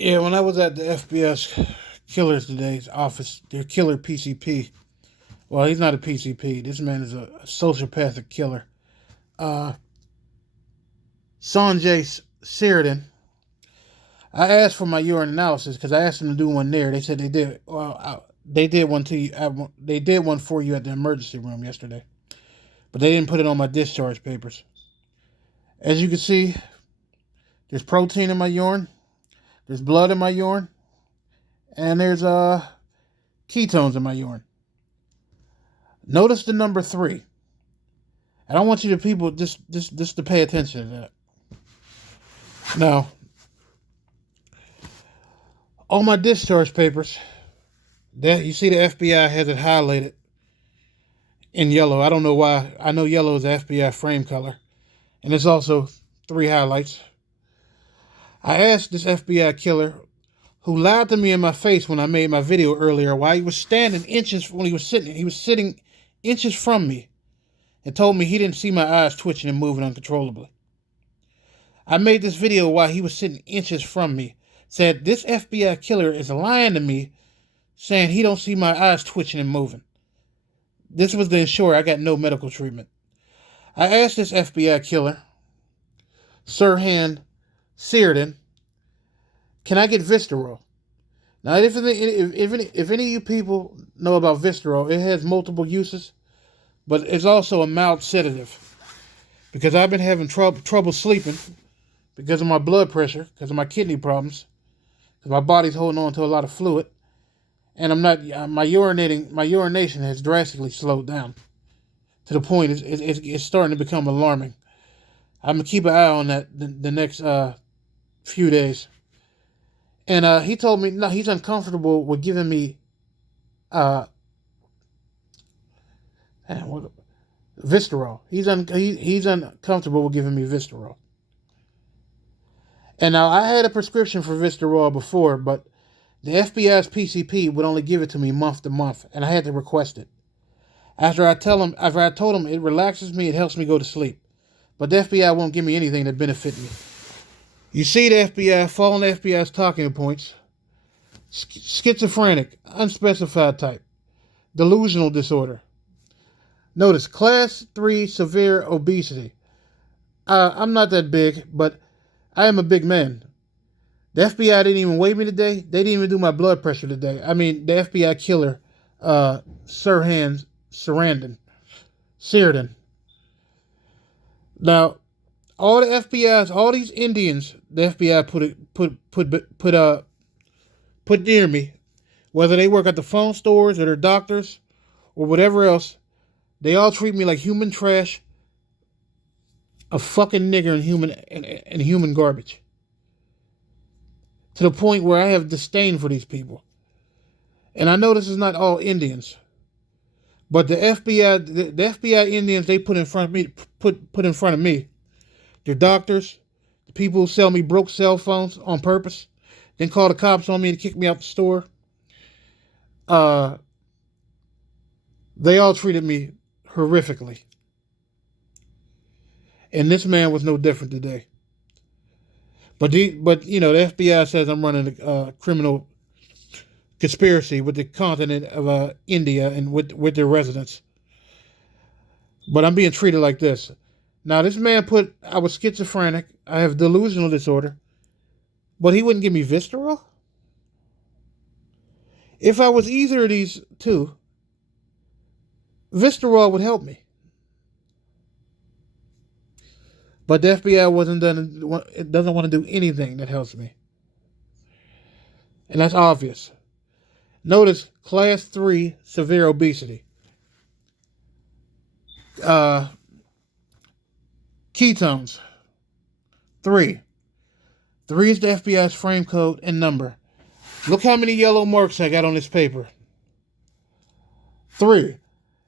Yeah, when I was at the FBS killers today's office, their killer PCP. Well, he's not a PCP. This man is a sociopathic killer. Uh, Sanjay Sridaran. I asked for my urine analysis because I asked them to do one there. They said they did. Well, they did one to you. They did one for you at the emergency room yesterday, but they didn't put it on my discharge papers. As you can see, there's protein in my urine. There's blood in my urine, and there's ketones in my urine. Notice the number 3. And I want you to people just to pay attention to that. Now, on my discharge papers, that you see the FBI has it highlighted in yellow. I don't know why. I know yellow is the FBI frame color, and it's also 3 highlights. I asked this FBI killer who lied to me in my face when I made my video earlier why he was standing inches when he was sitting inches from me and told me he didn't see my eyes twitching and moving uncontrollably. I made this video while he was sitting inches from me. Said this FBI killer is lying to me, saying he don't see my eyes twitching and moving. This was to ensure I got no medical treatment. I asked this FBI killer, Sanjay Sridaran, can I get Visceral? Now, if any of you people know about Visceral, it has multiple uses, but it's also a mild sedative. Because I've been having trouble sleeping because of my blood pressure, because of my kidney problems, because my body's holding on to a lot of fluid, and my urination has drastically slowed down to the point it's starting to become alarming. I'm gonna keep an eye on that the next few days. And he told me no, he's uncomfortable with giving me Visceral. He's uncomfortable with giving me Visceral. And now I had a prescription for Visceral before, but the FBI's PCP would only give it to me month to month, and I had to request it. After I told him it relaxes me, it helps me go to sleep. But the FBI won't give me anything that benefits me. You see the FBI, following the FBI's talking points. Schizophrenic, unspecified type. Delusional disorder. Notice, class 3 severe obesity. I'm not that big, but I am a big man. The FBI didn't even weigh me today. They didn't even do my blood pressure today. I mean, the FBI killer, Sanjay Sridaran. Now, all the FBI's, all these Indians, the FBI put near me, whether they work at the phone stores or they're doctors or whatever else, they all treat me like human trash, a fucking nigger and human garbage. To the point where I have disdain for these people. And I know this is not all Indians. But the FBI Indians they put in front of me, they're doctors, the people who sell me broke cell phones on purpose, then call the cops on me to kick me out the store. They all treated me horrifically. And this man was no different today. But the FBI says I'm running a criminal conspiracy with the continent of India and with their residents. But I'm being treated like this. Now, this man I was schizophrenic. I have delusional disorder. But he wouldn't give me Visceral? If I was either of these two, Visceral would help me. But the FBI doesn't want to do anything that helps me. And that's obvious. Notice class 3 severe obesity. Ketones. 3. 3 is the FBI's frame code and number. Look how many yellow marks I got on this paper. 3.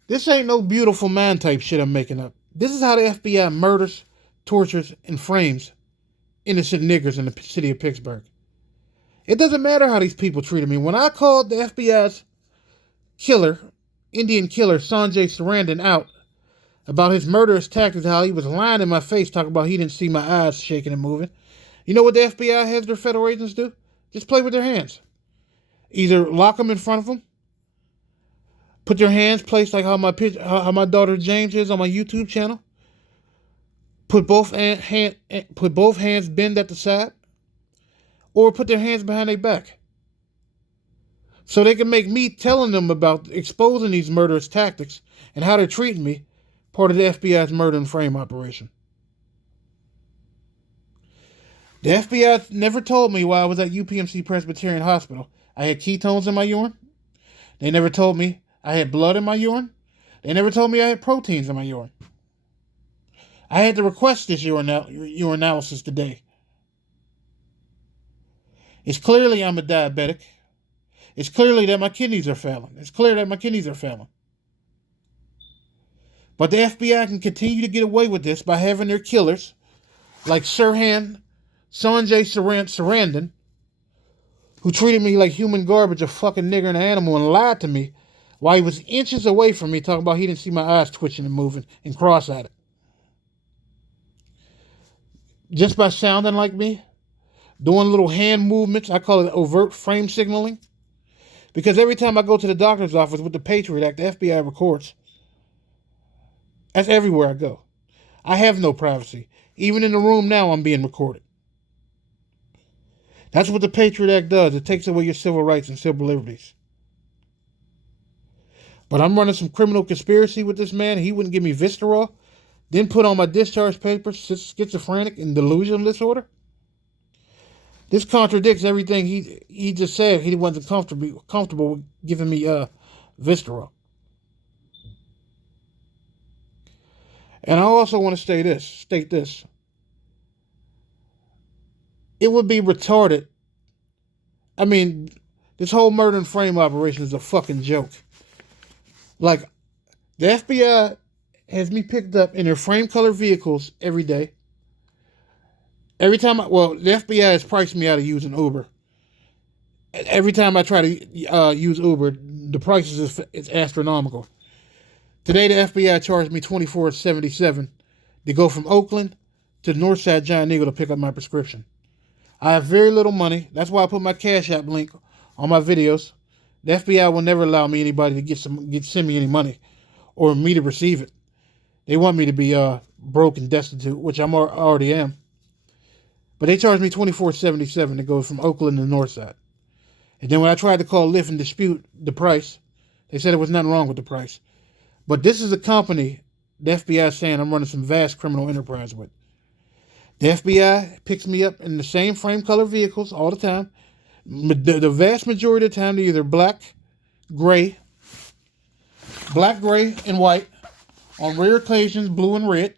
This ain't no beautiful man type shit I'm making up. This is how the FBI murders, tortures, and frames innocent niggers in the city of Pittsburgh. It doesn't matter how these people treated me. When I called the FBI's Indian killer, Sanjay Sridaran, out about his murderous tactics, how he was lying in my face, talking about he didn't see my eyes shaking and moving. You know what the FBI has their federal agents do? Just play with their hands. Either lock them in front of them, put their hands placed like how my daughter James is on my YouTube channel. Put both hands bend at the side, or put their hands behind their back, so they can make me telling them about exposing these murderous tactics and how they're treating me part of the FBI's murder and frame operation. The FBI never told me while I was at UPMC Presbyterian Hospital I had ketones in my urine. They never told me I had blood in my urine. They never told me I had proteins in my urine. I had to request this urinalysis today. It's clearly I'm a diabetic. It's clearly that my kidneys are failing. It's clear that my kidneys are failing. But the FBI can continue to get away with this by having their killers, like Sanjay Sridaran, who treated me like human garbage, a fucking nigger and an animal, and lied to me while he was inches away from me, talking about he didn't see my eyes twitching and moving and cross-eyed. Just by sounding like me, doing little hand movements, I call it overt frame signaling. Because every time I go to the doctor's office with the Patriot Act, the FBI records. That's everywhere I go. I have no privacy. Even in the room now, I'm being recorded. That's what the Patriot Act does. It takes away your civil rights and civil liberties. But I'm running some criminal conspiracy with this man. He wouldn't give me Vistarol. Then put on my discharge papers, schizophrenic and delusional disorder. This contradicts everything he just said. He wasn't comfortable with giving me Vistarol. And I also want to state this. It would be retarded. I mean, this whole murder and frame operation is a fucking joke. Like, the FBI has me picked up in their frame color vehicles every day. Every time the FBI has priced me out of using Uber. Every time I try to use Uber, the price is astronomical. Today, the FBI charged me $24.77 to go from Oakland to Northside Giant Eagle to pick up my prescription. I have very little money. That's why I put my Cash App link on my videos. The FBI will never allow me anybody to send me any money or me to receive it. They want me to be broke and destitute, which I already am. But they charged me $24.77 to go from Oakland to Northside. And then when I tried to call Lyft and dispute the price, they said there was nothing wrong with the price. But this is a company the FBI is saying I'm running some vast criminal enterprise with. The FBI picks me up in the same frame color vehicles all the time. The vast majority of the time, they're either black, gray, and white. On rare occasions, blue and red.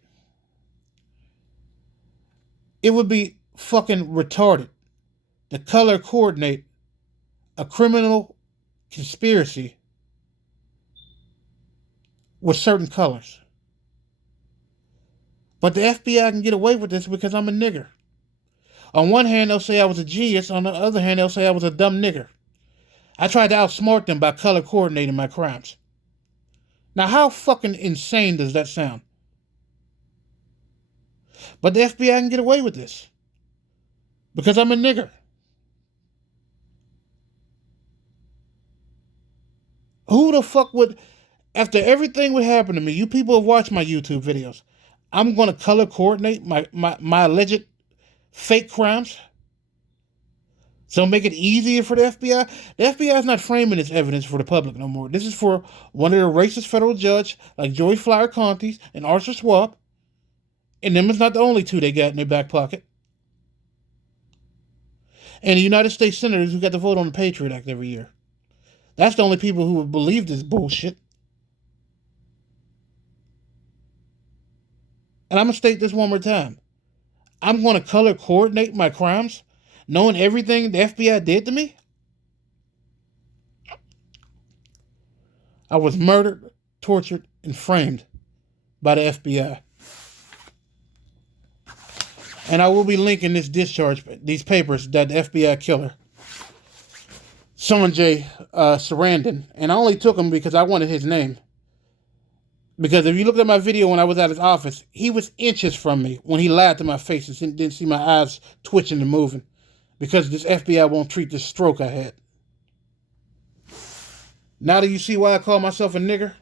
It would be fucking retarded to color coordinate a criminal conspiracy with certain colors. But the FBI can get away with this because I'm a nigger. On one hand, they'll say I was a genius. On the other hand, they'll say I was a dumb nigger. I tried to outsmart them by color coordinating my crimes. Now, how fucking insane does that sound? But the FBI can get away with this because I'm a nigger. Who the fuck would, after everything would happen to me, you people have watched my YouTube videos, I'm going to color coordinate my alleged fake crimes? So make it easier for the FBI? The FBI is not framing this evidence for the public no more. This is for one of the racist federal judge like Joey Flower Contes and Arthur Schwab. And them is not the only two they got in their back pocket. And the United States senators who got to vote on the Patriot Act every year. That's the only people who would believe this bullshit. And I'm going to state this one more time. I'm going to color coordinate my crimes, knowing everything the FBI did to me. I was murdered, tortured, and framed by the FBI. And I will be linking these papers that the FBI killer, Sanjay Sridaran, and I only took him because I wanted his name. Because if you look at my video when I was at his office, he was inches from me when he lied to my face and didn't see my eyes twitching and moving. because this FBI won't treat this stroke I had. Now do you see why I call myself a nigger?